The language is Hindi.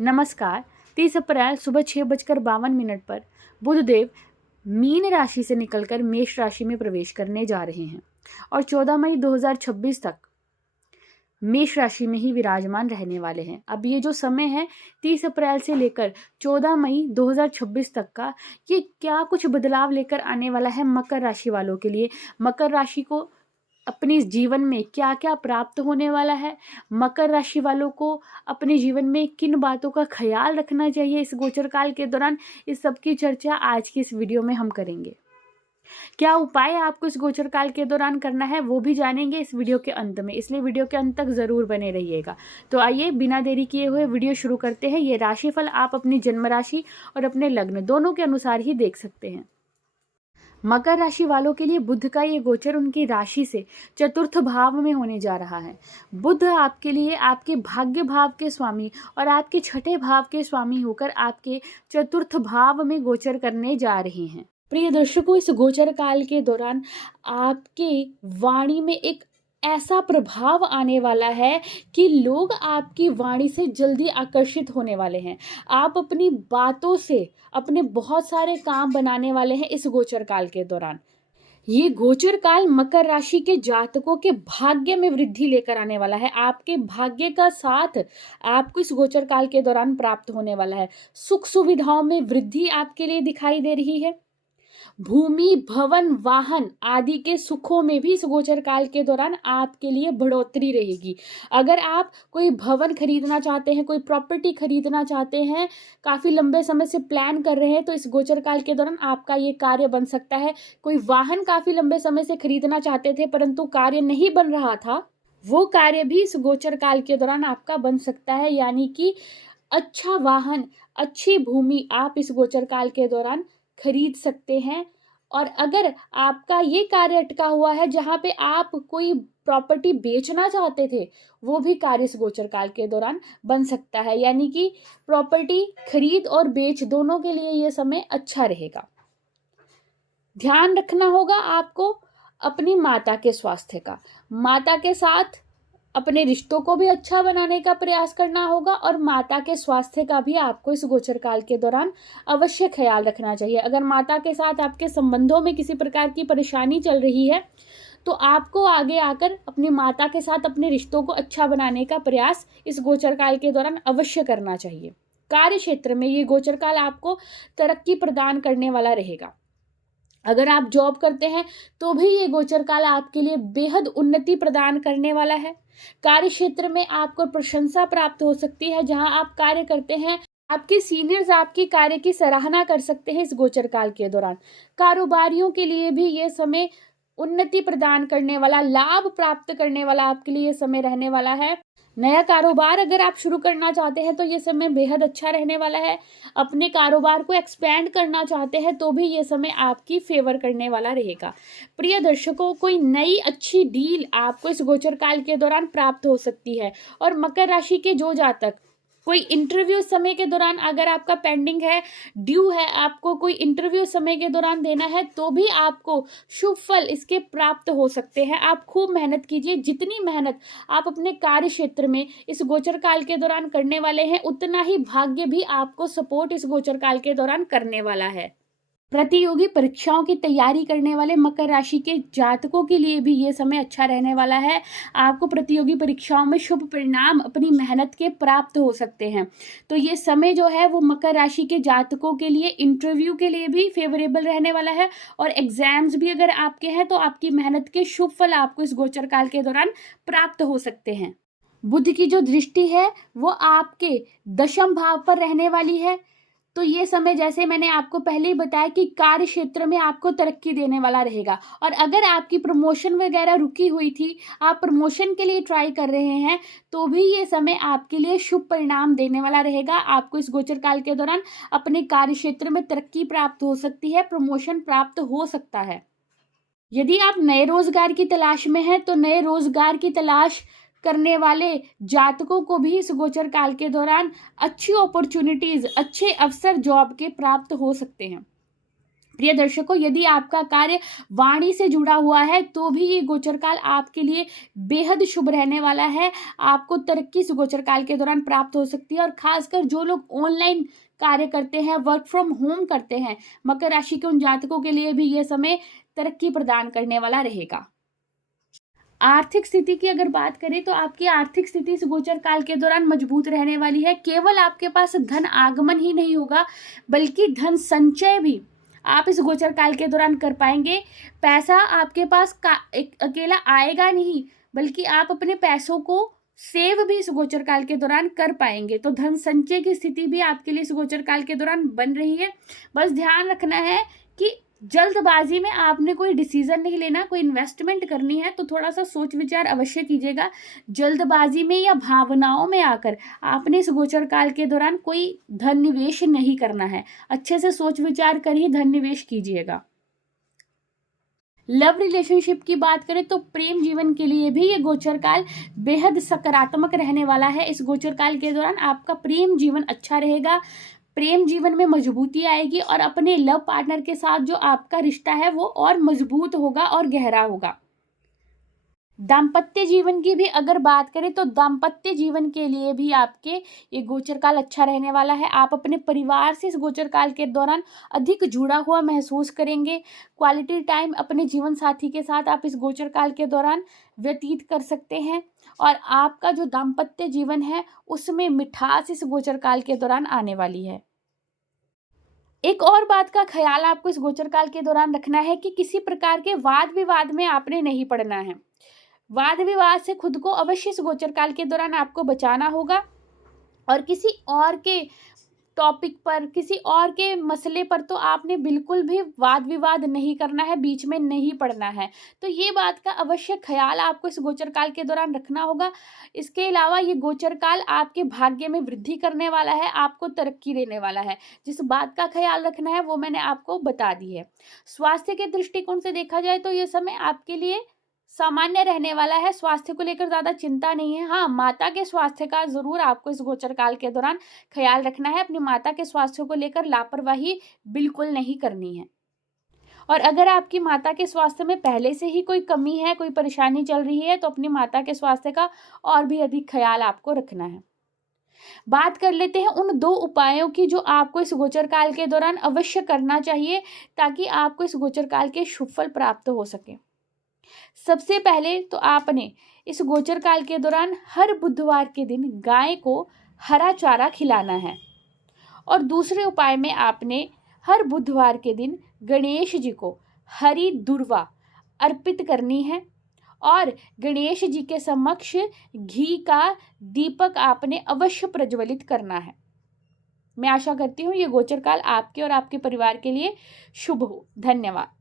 नमस्कार। 30 अप्रैल सुबह 6:52 पर बुधदेव मीन राशि से निकलकर मेष राशि में प्रवेश करने जा रहे हैं और 14 मई 2026 तक मेष राशि में ही विराजमान रहने वाले हैं। अब ये जो समय है 30 अप्रैल से लेकर 14 मई 2026 तक का, ये क्या कुछ बदलाव लेकर आने वाला है मकर राशि वालों के लिए। मकर राशि को अपने जीवन में क्या क्या प्राप्त होने वाला है, मकर राशि वालों को अपने जीवन में किन बातों का ख्याल रखना चाहिए इस गोचर काल के दौरान, इस सब की चर्चा आज की इस वीडियो में हम करेंगे। क्या उपाय आपको इस गोचर काल के दौरान करना है वो भी जानेंगे इस वीडियो के अंत में, इसलिए वीडियो के अंत तक जरूर बने रहिएगा। तो आइए बिना देरी किए हुए वीडियो शुरू करते हैं। ये राशिफल आप अपनी जन्म राशि और अपने लग्न दोनों के अनुसार ही देख सकते हैं। मकर राशि वालों के लिए बुध का ये गोचर उनकी राशि से चतुर्थ भाव में होने जा रहा है। बुध आपके लिए आपके भाग्य भाव के स्वामी और आपके छठे भाव के स्वामी होकर आपके चतुर्थ भाव में गोचर करने जा रहे हैं। प्रिय दर्शकों, इस गोचर काल के दौरान आपके वाणी में एक ऐसा प्रभाव आने वाला है कि लोग आपकी वाणी से जल्दी आकर्षित होने वाले हैं। आप अपनी बातों से अपने बहुत सारे काम बनाने वाले हैं इस गोचर काल के दौरान। ये गोचर काल मकर राशि के जातकों के भाग्य में वृद्धि लेकर आने वाला है। आपके भाग्य का साथ आपको इस गोचर काल के दौरान प्राप्त होने वाला है। सुख सुविधाओं में वृद्धि आपके लिए दिखाई दे रही है। भूमि, भवन, वाहन आदि के सुखों में भी इस गोचर काल के दौरान आपके लिए बढ़ोतरी रहेगी। अगर आप कोई भवन खरीदना चाहते हैं, कोई प्रॉपर्टी खरीदना चाहते हैं, काफ़ी लंबे समय से प्लान कर रहे हैं, तो इस गोचर काल के दौरान आपका ये कार्य बन सकता है। कोई वाहन काफ़ी लंबे समय से खरीदना चाहते थे परंतु कार्य नहीं बन रहा था, वो कार्य भी इस गोचर काल के दौरान आपका बन सकता है। यानी कि अच्छा वाहन, अच्छी भूमि आप इस गोचर काल के दौरान खरीद सकते हैं। और अगर आपका ये कार्य अटका हुआ है जहाँ पे आप कोई प्रॉपर्टी बेचना चाहते थे, वो भी कार्य इस गोचर काल के दौरान बन सकता है। यानी कि प्रॉपर्टी खरीद और बेच दोनों के लिए ये समय अच्छा रहेगा। ध्यान रखना होगा आपको अपनी माता के स्वास्थ्य का। माता के साथ अपने रिश्तों को भी अच्छा बनाने का प्रयास करना होगा और माता के स्वास्थ्य का भी आपको इस गोचर काल के दौरान अवश्य ख्याल रखना चाहिए। अगर माता के साथ आपके संबंधों में किसी प्रकार की परेशानी चल रही है तो आपको आगे आकर अपनी माता के साथ अपने रिश्तों को अच्छा बनाने का प्रयास इस गोचर काल के दौरान अवश्य करना चाहिए। कार्य क्षेत्र में ये गोचर काल आपको तरक्की प्रदान करने वाला रहेगा। अगर आप जॉब करते हैं तो भी ये गोचर काल आपके लिए बेहद उन्नति प्रदान करने वाला है। कार्य क्षेत्र में आपको प्रशंसा प्राप्त हो सकती है। जहां आप कार्य करते हैं, आपके सीनियर्स आपके कार्य की सराहना कर सकते हैं इस गोचर काल के दौरान। कारोबारियों के लिए भी ये समय उन्नति प्रदान करने वाला, लाभ प्राप्त करने वाला आपके लिए ये समय रहने वाला है। नया कारोबार अगर आप शुरू करना चाहते हैं तो ये समय बेहद अच्छा रहने वाला है। अपने कारोबार को एक्सपेंड करना चाहते हैं तो भी ये समय आपकी फेवर करने वाला रहेगा। प्रिय दर्शकों, कोई नई अच्छी डील आपको इस गोचर काल के दौरान प्राप्त हो सकती है। और मकर राशि के जो जातक कोई इंटरव्यू समय के दौरान अगर आपका पेंडिंग है, ड्यू है, आपको कोई इंटरव्यू समय के दौरान देना है, तो भी आपको शुभ फल इसके प्राप्त हो सकते हैं। आप खूब मेहनत कीजिए। जितनी मेहनत आप अपने कार्य क्षेत्र में इस गोचर काल के दौरान करने वाले हैं, उतना ही भाग्य भी आपको सपोर्ट इस गोचर काल के दौरान करने वाला है। प्रतियोगी परीक्षाओं की तैयारी करने वाले मकर राशि के जातकों के लिए भी ये समय अच्छा रहने वाला है। आपको प्रतियोगी परीक्षाओं में शुभ परिणाम अपनी मेहनत के प्राप्त हो सकते हैं। तो ये समय जो है वो मकर राशि के जातकों के लिए इंटरव्यू के लिए भी फेवरेबल रहने वाला है। और एग्जाम्स भी अगर आपके हैं तो आपकी मेहनत के शुभ फल आपको इस गोचर काल के दौरान प्राप्त हो सकते हैं। बुध की जो दृष्टि है वो आपके दशम भाव पर रहने वाली है। तो ये समय, जैसे मैंने आपको पहले ही बताया, कि कार्य क्षेत्र में आपको तरक्की देने वाला रहेगा। और अगर आपकी प्रमोशन वगैरह रुकी हुई थी, आप प्रमोशन के लिए ट्राई कर रहे हैं, तो भी ये समय आपके लिए शुभ परिणाम देने वाला रहेगा। आपको इस गोचर काल के दौरान अपने कार्य क्षेत्र में तरक्की प्राप्त हो सकती है, प्रमोशन प्राप्त हो सकता है। यदि आप नए रोजगार की तलाश में हैं तो नए रोजगार की तलाश करने वाले जातकों को भी इस गोचर काल के दौरान अच्छी अपॉर्चुनिटीज, अच्छे अवसर जॉब के प्राप्त हो सकते हैं। प्रिय दर्शकों, यदि आपका कार्य वाणी से जुड़ा हुआ है तो भी ये गोचर काल आपके लिए बेहद शुभ रहने वाला है। आपको तरक्की इस गोचर काल के दौरान प्राप्त हो सकती है, और खासकर जो लोग ऑनलाइन कार्य करते हैं, वर्क फ्रॉम होम करते हैं, मकर राशि के उन जातकों के लिए भी यह समय तरक्की प्रदान करने वाला रहेगा। आर्थिक स्थिति की अगर बात करें तो आपकी आर्थिक स्थिति इस गोचर काल के दौरान मजबूत रहने वाली है। केवल आपके पास धन आगमन ही नहीं होगा, बल्कि धन संचय भी आप इस गोचर काल के दौरान कर पाएंगे। पैसा आपके पास एक अकेला आएगा नहीं, बल्कि आप अपने पैसों को सेव भी इस गोचर काल के दौरान कर पाएंगे। तो धन संचय की स्थिति भी आपके लिए इस गोचर काल के दौरान बन रही है। बस ध्यान रखना है कि जल्दबाजी में आपने कोई डिसीजन नहीं लेना, कोई इन्वेस्टमेंट करनी है तो थोड़ा सा सोच विचार अवश्य कीजिएगा। जल्दबाजी में या भावनाओं में आकर आपने इस गोचर काल के दौरान कोई धन निवेश नहीं करना है। अच्छे से सोच विचार कर ही धन निवेश कीजिएगा। लव रिलेशनशिप की बात करें तो प्रेम जीवन के लिए भी ये गोचर काल बेहद सकारात्मक रहने वाला है। इस गोचर काल के दौरान आपका प्रेम जीवन अच्छा रहेगा, प्रेम जीवन में मजबूती आएगी, और अपने लव पार्टनर के साथ जो आपका रिश्ता है वो और मजबूत होगा और गहरा होगा। दाम्पत्य जीवन की भी अगर बात करें तो दाम्पत्य जीवन के लिए भी आपके ये गोचर काल अच्छा रहने वाला है। आप अपने परिवार से इस गोचर काल के दौरान अधिक जुड़ा हुआ महसूस करेंगे। क्वालिटी टाइम अपने जीवन साथी के साथ आप इस गोचर काल के दौरान व्यतीत कर सकते हैं, और आपका जो दाम्पत्य जीवन है उसमें मिठास इस गोचर काल के दौरान आने वाली है। एक और बात का ख्याल आपको इस गोचर काल के दौरान रखना है कि किसी प्रकार के वाद विवाद में आपने नहीं पड़ना है। वाद विवाद से खुद को अवश्य इस गोचर काल के दौरान आपको बचाना होगा, और किसी और के टॉपिक पर, किसी और के मसले पर तो आपने बिल्कुल भी वाद विवाद नहीं करना है, बीच में नहीं पड़ना है। तो ये बात का अवश्य ख्याल आपको इस गोचर काल के दौरान रखना होगा। इसके अलावा ये गोचर काल आपके भाग्य में वृद्धि करने वाला है, आपको तरक्की देने वाला है। जिस बात का ख्याल रखना है वो मैंने आपको बता दी है। स्वास्थ्य के दृष्टिकोण से देखा जाए तो ये समय आपके लिए सामान्य रहने वाला है। स्वास्थ्य को लेकर ज्यादा चिंता नहीं है। हाँ, माता के स्वास्थ्य का जरूर आपको इस गोचर काल के दौरान ख्याल रखना है। अपनी माता के स्वास्थ्य को लेकर लापरवाही बिल्कुल नहीं करनी है। और अगर आपकी माता के स्वास्थ्य में पहले से ही कोई कमी है, कोई परेशानी चल रही है, तो अपनी माता के स्वास्थ्य का और भी अधिक ख्याल आपको रखना है। बात कर लेते हैं उन 2 उपायों की जो आपको इस गोचर काल के दौरान अवश्य करना चाहिए, ताकि आपको इस गोचर काल के शुभ फल प्राप्त हो सके। सबसे पहले तो आपने इस गोचर काल के दौरान हर बुधवार के दिन गाय को हरा चारा खिलाना है, और दूसरे उपाय में आपने हर बुधवार के दिन गणेश जी को हरी दुर्वा अर्पित करनी है, और गणेश जी के समक्ष घी का दीपक आपने अवश्य प्रज्वलित करना है। मैं आशा करती हूँ ये गोचर काल आपके और आपके परिवार के लिए शुभ हो। धन्यवाद।